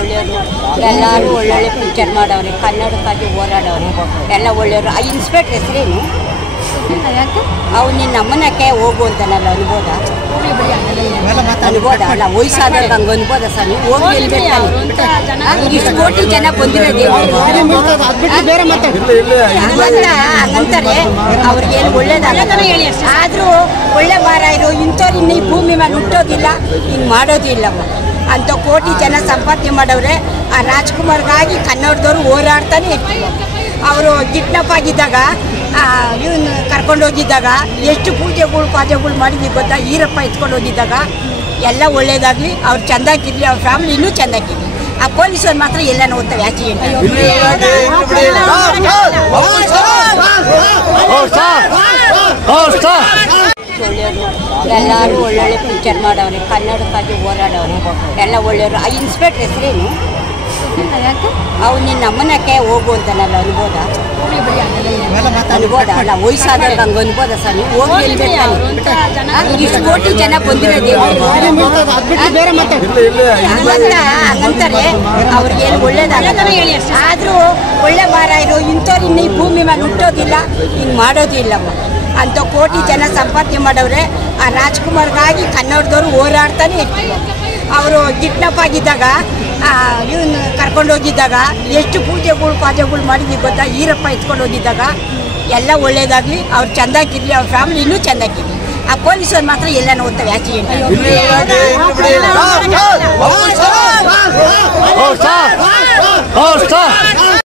ಒಳ್ಳೆಯವರು ಎಲ್ಲರೂ ಒಳ್ಳೊಳ್ಳೆ ಪಿಕ್ಚರ್ ಮಾಡವ್ರೆ, ಕನ್ನಡಕ್ಕಾಗಿ ಹೋರಾಡವ್ರೆ, ಎಲ್ಲ ಒಳ್ಳೆಯವರು. ಆ ಇನ್ಸ್ಪೆಕ್ಟರ್ ಹೆಸರೇನು? ಯಾಕೆ ಅವ್ನು ನಿನ್ನ ಅಮ್ಮನಕ್ಕೆ ಹೋಗು ಅಂತಾನಲ್ಲ, ಅನ್ಬೋದ? ಅನ್ಬೋದ? ಅಲ್ಲ, ವಯಸ್ಸಾದಾಗ ಹಂಗೆ ಅನ್ಬೋದ ಸರ್? ನೀವು ಹೋಗಿ ಗೆಲ್ಬೇಕು. ಇಷ್ಟು ಕೋಟಿ ಜನ ಬಂದಿರೋದೇ ಹಂಗಂತಾರೆ. ಅವ್ರಿಗೇನು ಒಳ್ಳೇದಾಗಲ್ಲ. ಆದರೂ ಒಳ್ಳೆ ವಾರ ಇರೋ ಇಂಥವ್ರು ಇನ್ನೂ ಈ ಭೂಮಿ ಮೇಲೆ ಹುಟ್ಟೋದಿಲ್ಲ, ಹಿಂಗೆ ಮಾಡೋದಿಲ್ಲಮ್ಮ. ಅಂಥ ಕೋಟಿ ಜನ ಸಂಪಾದನೆ ಮಾಡವ್ರೆ. ಆ ರಾಜ್ಕುಮಾರ್ಗಾಗಿ ಕನ್ನಡದವ್ರು ಹೋರಾಡ್ತಾನೆ ಇರ್ತೀವಿ. ಅವರು ಕಿಡ್ನಾಪ್ ಆಗಿದ್ದಾಗ ಇವನು ಕರ್ಕೊಂಡೋಗಿದ್ದಾಗ ಎಷ್ಟು ಪಾಜೆಗಳು ಮಾಡಿದ್ವಿ ಗೊತ್ತಾ? ಈರಪ್ಪ ಎತ್ಕೊಂಡು ಹೋಗಿದ್ದಾಗ ಎಲ್ಲ ಒಳ್ಳೇದಾಗಲಿ, ಅವ್ರು ಚೆಂದಾಗಿರಲಿ, ಅವ್ರ ಫ್ಯಾಮಿಲಿ ಇನ್ನೂ ಚೆಂದಾಗಿರಲಿ. ಆ ಪೊಲೀಸರು ಮಾತ್ರ ಎಲ್ಲ ನೋಡ್ತಾರೆ ಆಕ್ಸಿಡೆಂಟ್. ಒಳ್ಳೆಯವರು ಎಲ್ಲರೂ ಒಳ್ಳೊಳ್ಳೆ ಪಿಕ್ಚರ್ ಮಾಡವ್ರೆ, ಕನ್ನಡಕ್ಕಾಗಿ ಹೋರಾಡವ್ರೆ, ಎಲ್ಲ ಒಳ್ಳೆಯವರು. ಆ ಇನ್ಸ್ಪೆಕ್ಟರ್ ಹೆಸರೇನು? ಯಾಕೆ ಅವ್ನು ನಿನ್ನ ಅಮ್ಮನಕ್ಕೆ ಹೋಗು ಅಂತಾನಲ್ಲ, ಅನ್ಬೋದ? ಅನ್ಬೋದ? ಅಲ್ಲ, ವಯಸ್ಸಾದಾಗ ಹಂಗೆ ಅನ್ಬೋದ ಸರ್? ನೀವು ಹೋಗಿ ಗೆಲ್ಬೇಕು. ಇಷ್ಟು ಕೋಟಿ ಜನ ಬಂದಿರೋದೇ ಹಂಗಂತಾರೆ. ಅವ್ರಿಗೇನು ಒಳ್ಳೇದಾಗಲ್ಲ. ಆದರೂ ಒಳ್ಳೆ ವಾರ ಇರೋ ಇಂಥವ್ರು ಇನ್ನೂ ಈ ಭೂಮಿ ಮೇಲೆ ಹುಟ್ಟೋದಿಲ್ಲ, ಹಿಂಗೆ ಮಾಡೋದಿಲ್ಲಮ್ಮ. ಅಂಥ ಕೋಟಿ ಜನ ಸಂಪಾದನೆ ಮಾಡವ್ರೆ. ಆ ರಾಜ್ಕುಮಾರ್ಗಾಗಿ ಕನ್ನಡದವ್ರು ಹೋರಾಡ್ತಾನೆ ಇರ್ತೀವಿ. ಅವರು ಕಿಡ್ನಾಪ್ ಆಗಿದ್ದಾಗ ಇವನು ಕರ್ಕೊಂಡೋಗಿದ್ದಾಗ ಎಷ್ಟು ಪಾಜೆಗಳು ಮಾಡಿದ್ವಿ ಗೊತ್ತಾ? ಈರಪ್ಪ ಎತ್ಕೊಂಡು ಹೋಗಿದ್ದಾಗ ಎಲ್ಲ ಒಳ್ಳೇದಾಗಲಿ, ಅವ್ರು ಚೆಂದಾಗಿರಲಿ, ಅವ್ರ ಫ್ಯಾಮಿಲಿ ಇನ್ನೂ ಚೆಂದಾಗಿರಲಿ. ಆ ಪೊಲೀಸರು ಮಾತ್ರ ಎಲ್ಲ ನೋಡ್ತಾರೆ ಆಕ್ಸಿಡೆಂಟ್.